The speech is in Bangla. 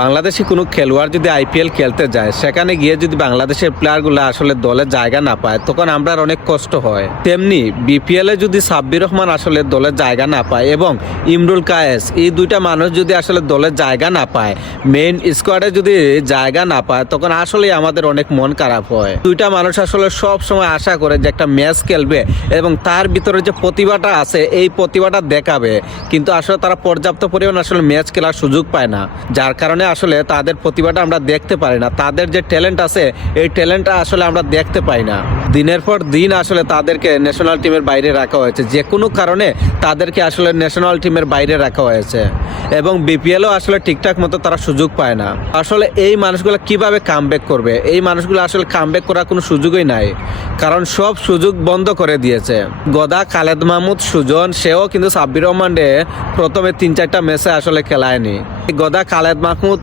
বাংলাদেশি কোনো খেলোয়াড় যদি আইপিএল খেলতে যায়, সেখানে গিয়ে যদি বাংলাদেশের প্লেয়ারগুলো আসলে দলে জায়গা না পায়, তখন আমরা অনেক কষ্ট হয়। তেমনি বিপিএল এ যদি সাব্বির রহমান আসলে দলে জায়গা না পায় এবং ইমরুল কায়েস, এই দুইটা মানুষ যদি আসলে দলে জায়গা না পায়, মেইন স্কোয়াডে যদি জায়গা না পায়, তখন আসলে আমাদের অনেক মন খারাপ হয়। দুইটা মানুষ আসলে সব সময় আশা করে যে একটা ম্যাচ খেলবে এবং তার ভিতরে যে প্রতিভাটা আছে এই প্রতিভাটা দেখাবে, কিন্তু আসলে তারা পর্যাপ্ত পরিমাণ আসলে ম্যাচ খেলার সুযোগ পায় না, যার কারণে আসলে তাদের প্রতিভাটা আমরা দেখতে পারি না। তাদের যে ট্যালেন্ট আছে এই ট্যালেন্টটা আসলে আমরা দেখতে পাই না। দিনের পর দিন আসলে তাদেরকে ন্যাশনাল টিমের বাইরে রাখা হয়েছে, যে কোনো কারণে তাদেরকে আসলে ন্যাশনাল টিমের বাইরে রাখা হয়েছে এবং বিপিএলও আসলে ঠিকঠাক মতো তারা সুযোগ পায় না। আসলে এই মানুষগুলো কিভাবে কামব্যাক করবে? এই মানুষগুলো আসলে কামব্যাক করার কোনো সুযোগই নাই, কারণ সব সুযোগ বন্ধ করে দিয়েছে। গদা খালেদ মাহমুদ সুজন, সেও কিন্তু সাব্বির রহমানকে প্রথমে 3-4টা ম্যাচে আসলে খেলায়নি। গদা খালেদ মাহমুদ